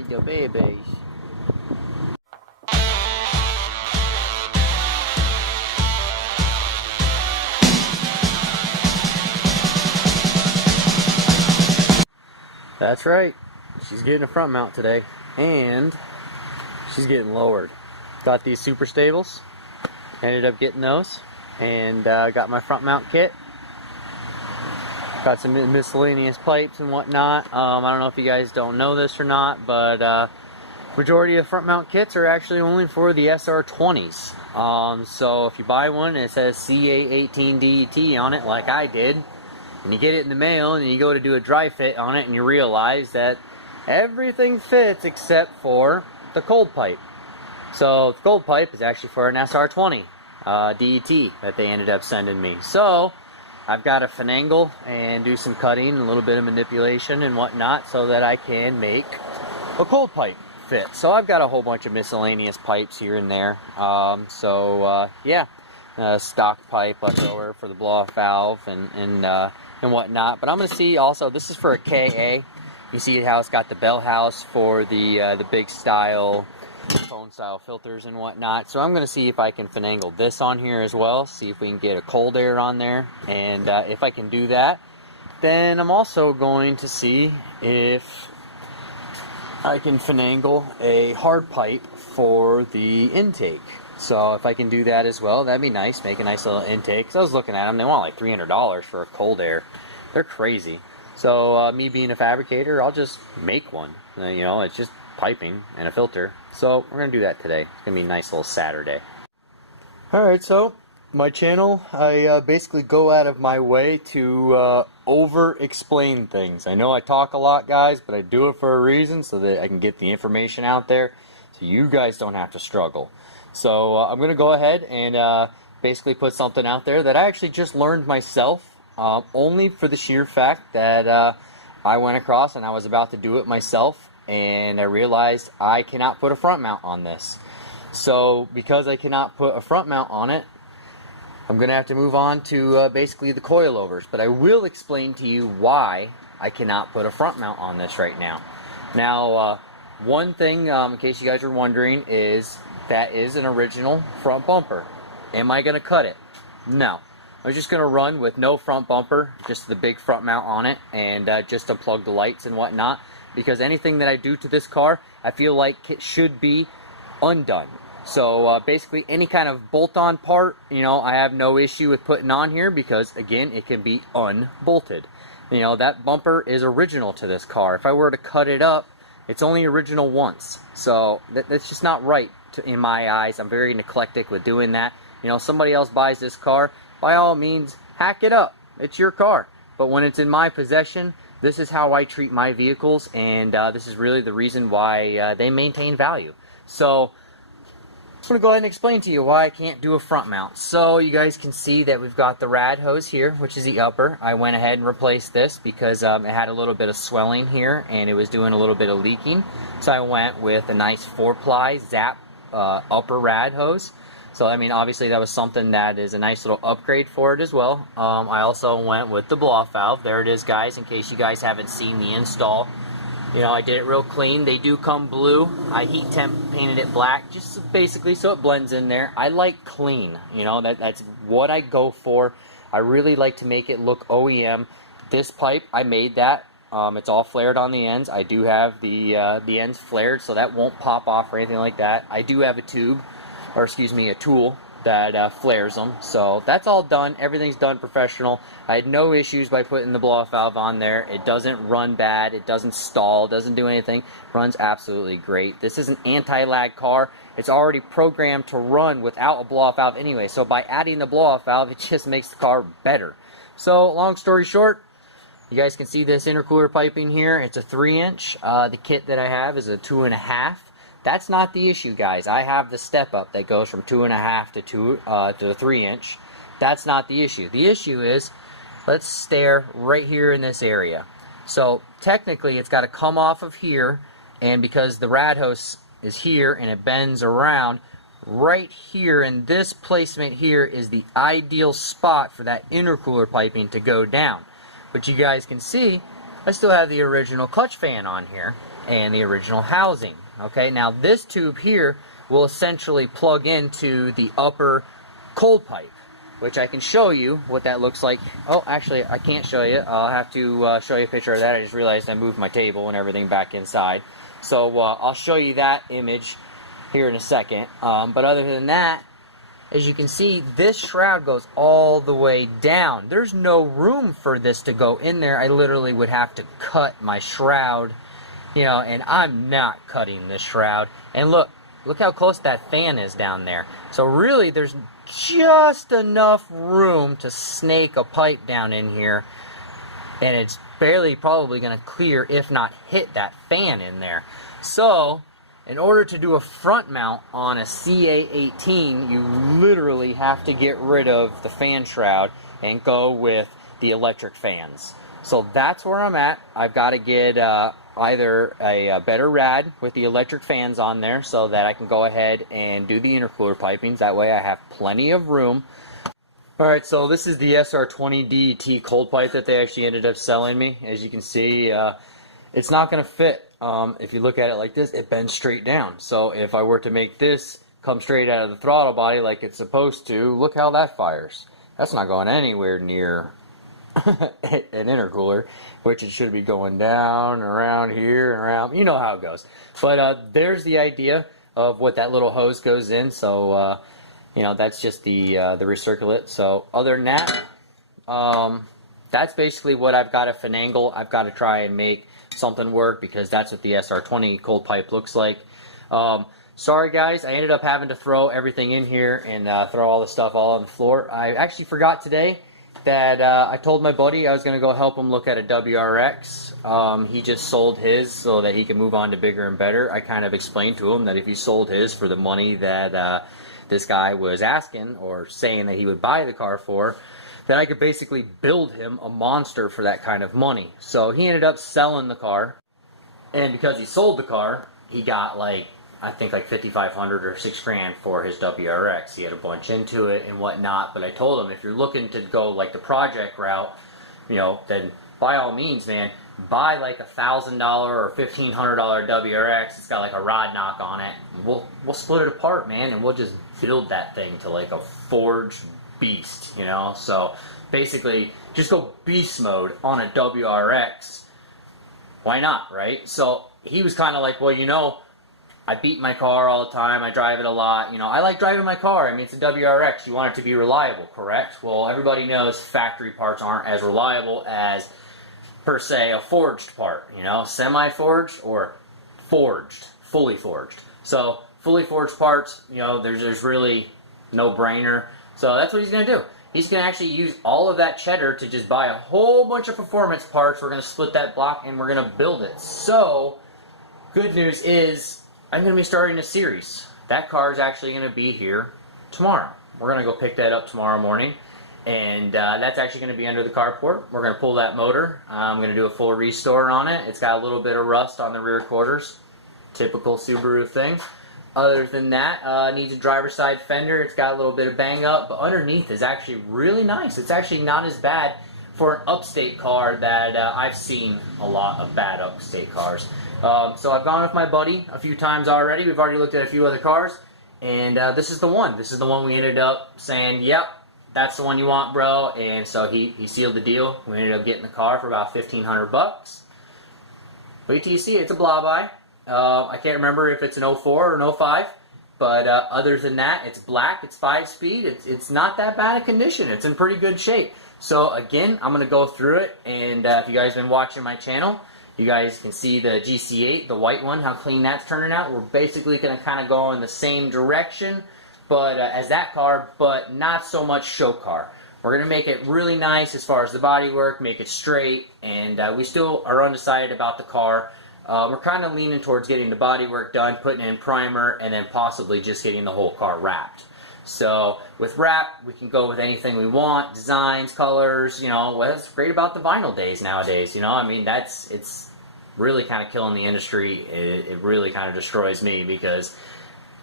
Ay, the babies. That's right. She's getting a front mount today, and she's getting lowered. Got these super stables. Ended up getting those, and got my front mount kit. Got some miscellaneous pipes and whatnot. I don't know if you guys don't know this or not, but majority of front mount kits are actually only for the SR20s. So if you buy one and it says CA18DET on it, like I did, and you get it in the mail and you go to do a dry fit on it and you realize that everything fits except for the cold pipe. So the cold pipe is actually for an SR20 DET that they ended up sending me. So I've got to finagle and do some cutting and a little bit of manipulation and whatnot so that I can make a cold pipe fit. So I've got a whole bunch of miscellaneous pipes here and there. Yeah, stock pipe left over for the blow-off valve and whatnot. But I'm going to see also, this is for a KA. You see how it's got the bell house for the big style, phone style filters and whatnot. So I'm going to see if I can finagle this on here as well, see if we can get a cold air on there. And if I can do that, then I'm also going to see if I can finagle a hard pipe for the intake. So if I can do that as well, that'd be nice. Make a nice little intake. Because I was looking at them, they want like $300 for a cold air. They're crazy. So me being a fabricator, I'll just make one. You know, it's just piping and a filter. So we're going to do that today. It's going to be a nice little Saturday. Alright, so my channel, I basically go out of my way to over-explain things. I know I talk a lot, guys, but I do it for a reason so that I can get the information out there so you guys don't have to struggle. So I'm going to go ahead and basically put something out there that I actually just learned myself, only for the sheer fact that I went across and I was about to do it myself, and I realized I cannot put a front mount on this. So because I cannot put a front mount on it, I'm going to have to move on to basically the coilovers. But I will explain to you why I cannot put a front mount on this right now. Now, one thing, in case you guys are wondering, is that is an original front bumper. Am I going to cut it? No. I'm just going to run with no front bumper, just the big front mount on it, and just unplug the lights and whatnot. Because anything that I do to this car, I feel like it should be undone. So basically any kind of bolt-on part, you know, I have no issue with putting on here because, again, it can be unbolted. You know, that bumper is original to this car. If I were to cut it up, it's only original once. So that's just not right in my eyes. I'm very eclectic with doing that. You know, somebody else buys this car, by all means, hack it up. It's your car. But when it's in my possession, this is how I treat my vehicles, and this is really the reason why they maintain value. So I'm going to go ahead and explain to you why I can't do a front mount. So you guys can see that we've got the rad hose here, which is the upper. I went ahead and replaced this because it had a little bit of swelling here and it was doing a little bit of leaking. So I went with a nice 4-ply Zap upper rad hose. So I mean, obviously that was something that is a nice little upgrade for it as well. I also went with the blow-off valve. There it is, guys, in case you guys haven't seen the install. You know, I did it real clean. They do come blue. I heat temp painted it black, just basically so it blends in there. I like clean. You know, that's what I go for. I really like to make it look OEM. This pipe, I made that. It's all flared on the ends. I do have the ends flared, so that won't pop off or anything like that. I do have a tube, or excuse me, a tool that flares them. So that's all done. Everything's done professional. I had no issues by putting the blow-off valve on there. It doesn't run bad. It doesn't stall. It doesn't do anything. Runs absolutely great. This is an anti-lag car. It's already programmed to run without a blow-off valve anyway. So by adding the blow-off valve, it just makes the car better. So long story short, you guys can see this intercooler piping here. It's a 3-inch. The kit that I have is a 2.5. That's not the issue, guys. I have the step up that goes from 2.5 to the 3-inch. That's not the issue. The issue is, let's stare right here in this area. So technically it's got to come off of here, and because the rad hose is here and it bends around, right here in this placement here is the ideal spot for that intercooler piping to go down. But you guys can see I still have the original clutch fan on here. and the original housing. Okay, now this tube here will essentially plug into the upper cold pipe, which I can show you what that looks like. Oh, actually, I can't show you. I'll have to show you a picture of that. I just realized I moved my table and everything back inside. So I'll show you that image here in a second. But other than that, as you can see, this shroud goes all the way down. There's no room for this to go in there. I literally would have to cut my shroud, you know, and I'm not cutting this shroud. And look how close that fan is down there. So really, there's just enough room to snake a pipe down in here, and it's barely probably going to clear, if not hit, that fan in there. So in order to do a front mount on a CA18, you literally have to get rid of the fan shroud and go with the electric fans. So that's where I'm at. I've got to get either a better rad with the electric fans on there so that I can go ahead and do the intercooler pipings. That way I have plenty of room. Alright, so this is the SR20 DET cold pipe that they actually ended up selling me. As you can see, it's not going to fit. If you look at it like this, it bends straight down. So if I were to make this come straight out of the throttle body like it's supposed to, look how that fires. That's not going anywhere near an intercooler, which it should be going down, around here, and around. You know how it goes. But there's the idea of what that little hose goes in. So you know, that's just the recirculate. So other than that, that's basically what I've got to finagle. I've got to try and make something work, because that's what the SR20 cold pipe looks like. Sorry guys, I ended up having to throw everything in here and throw all the stuff all on the floor. I actually forgot today that I told my buddy I was going to go help him look at a WRX. He just sold his so that he could move on to bigger and better. I kind of explained to him that if he sold his for the money that this guy was asking, or saying that he would buy the car for, that I could basically build him a monster for that kind of money. So he ended up selling the car, and because he sold the car, he got like, I think like $5,500 or $6,000 for his WRX. He had a bunch into it and whatnot, but I told him, if you're looking to go like the project route, you know, then by all means, man, buy like $1,000 or $1,500 WRX. It's got like a rod knock on it. We'll split it apart, man, and we'll just build that thing to like a forged beast, you know. So basically, just go beast mode on a WRX. Why not, right? So he was kind of like, well, you know, I beat my car all the time. I drive it a lot. You know, I like driving my car. I mean, it's a WRX. You want it to be reliable, correct? Well, everybody knows factory parts aren't as reliable as, per se, a forged part. You know, semi-forged or forged, fully forged. So fully forged parts, you know, there's really no brainer. So that's what he's going to do. He's going to actually use all of that cheddar to just buy a whole bunch of performance parts. We're going to split that block and we're going to build it. So, good news is, I'm going to be starting a series. That car is actually going to be here tomorrow. We're going to go pick that up tomorrow morning. And that's actually going to be under the carport. We're going to pull that motor. I'm going to do a full restore on it. It's got a little bit of rust on the rear quarters. Typical Subaru thing. Other than that, needs a driver's side fender. It's got a little bit of bang up, but underneath is actually really nice. It's actually not as bad for an upstate car that I've seen a lot of bad upstate cars. So I've gone with my buddy a few times already. We've already looked at a few other cars, and this is the one. This is the one we ended up saying, yep, that's the one you want, bro. And so he sealed the deal. We ended up getting the car for about $1,500. Wait till you see it. It's a blob-eye. I can't remember if it's an 04 or an 05, but other than that, it's black, it's 5-speed, it's not that bad a condition, it's in pretty good shape. So again, I'm going to go through it, and if you guys have been watching my channel, you guys can see the GC8, the white one, how clean that's turning out. We're basically going to kind of go in the same direction but as that car, but not so much show car. We're going to make it really nice as far as the bodywork, make it straight, and we still are undecided about the car. We're kind of leaning towards getting the bodywork done, putting in primer, and then possibly just getting the whole car wrapped. So with wrap, we can go with anything we want, designs, colors, you know. What's great about the vinyl days nowadays, you know, I mean, it's really kind of killing the industry. It really kind of destroys me, because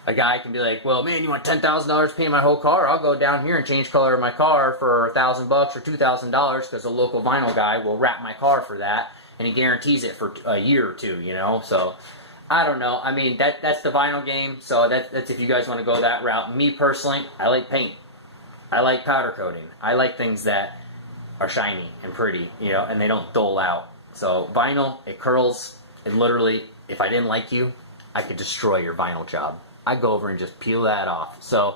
a guy can be like, well, man, you want $10,000 to paint my whole car? I'll go down here and change color of my car for $1,000 or $2,000 because a local vinyl guy will wrap my car for that. and he guarantees it for a year or two, you know. So I don't know. I mean, that's the vinyl game. So that's if you guys want to go that route. Me personally, I like paint. I like powder coating. I like things that are shiny and pretty, you know, and they don't dull out. So vinyl, it curls. It literally, if I didn't like you, I could destroy your vinyl job. I'd go over and just peel that off. So,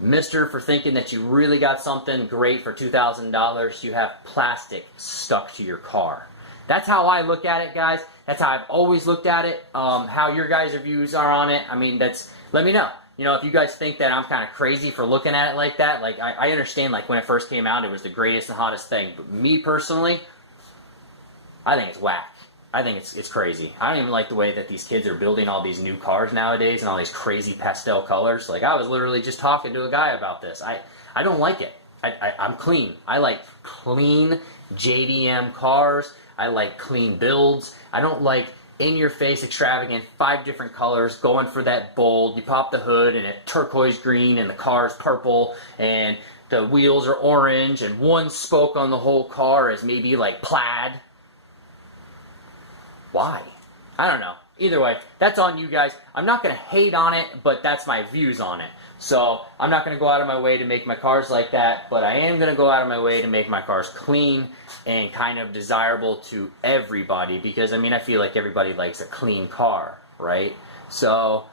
mister, for thinking that you really got something great for $2,000, you have plastic stuck to your car. That's how I look at it, guys. That's how I've always looked at it. How your guys' reviews are on it, I mean, let me know. You know, if you guys think that I'm kind of crazy for looking at it like that, like, I understand, like, when it first came out, it was the greatest and hottest thing. But me, personally, I think it's whack. I think it's crazy. I don't even like the way that these kids are building all these new cars nowadays and all these crazy pastel colors. Like, I was literally just talking to a guy about this. I don't like it. I'm clean. I like clean JDM cars. I like clean builds. I don't like in-your-face extravagant 5 different colors going for that bold. You pop the hood and it's turquoise green and the car's purple and the wheels are orange and one spoke on the whole car is maybe like plaid. Why? I don't know. Either way, that's on you guys. I'm not going to hate on it, but that's my views on it. So I'm not going to go out of my way to make my cars like that, but I am going to go out of my way to make my cars clean and kind of desirable to everybody, because I mean, I feel like everybody likes a clean car, right? So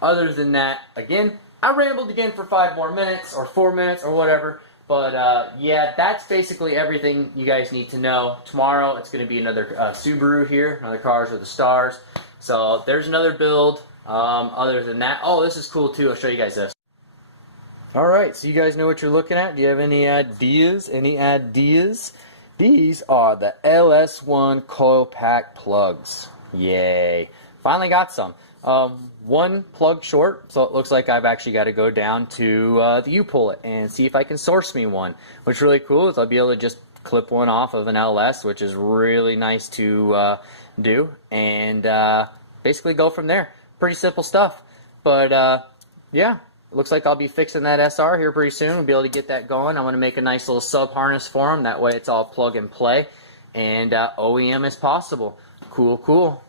other than that, again, I rambled again for 5 more minutes or 4 minutes or whatever. But, yeah, that's basically everything you guys need to know. Tomorrow, it's going to be another Subaru here, another Cars with the Stars. So, there's another build. Other than that, oh, this is cool, too. I'll show you guys this. Alright, so you guys know what you're looking at. Do you have any ideas? Any ideas? These are the LS1 coil pack plugs. Yay. Finally got some. One plug short, so it looks like I've actually got to go down to the U-Pull-It and see if I can source me one. What's really cool is I'll be able to just clip one off of an LS, which is really nice to do, and basically go from there. Pretty simple stuff. But yeah, it looks like I'll be fixing that SR here pretty soon. We'll be able to get that going. I'm going to make a nice little sub harness for them. That way it's all plug and play and OEM as possible. Cool, cool.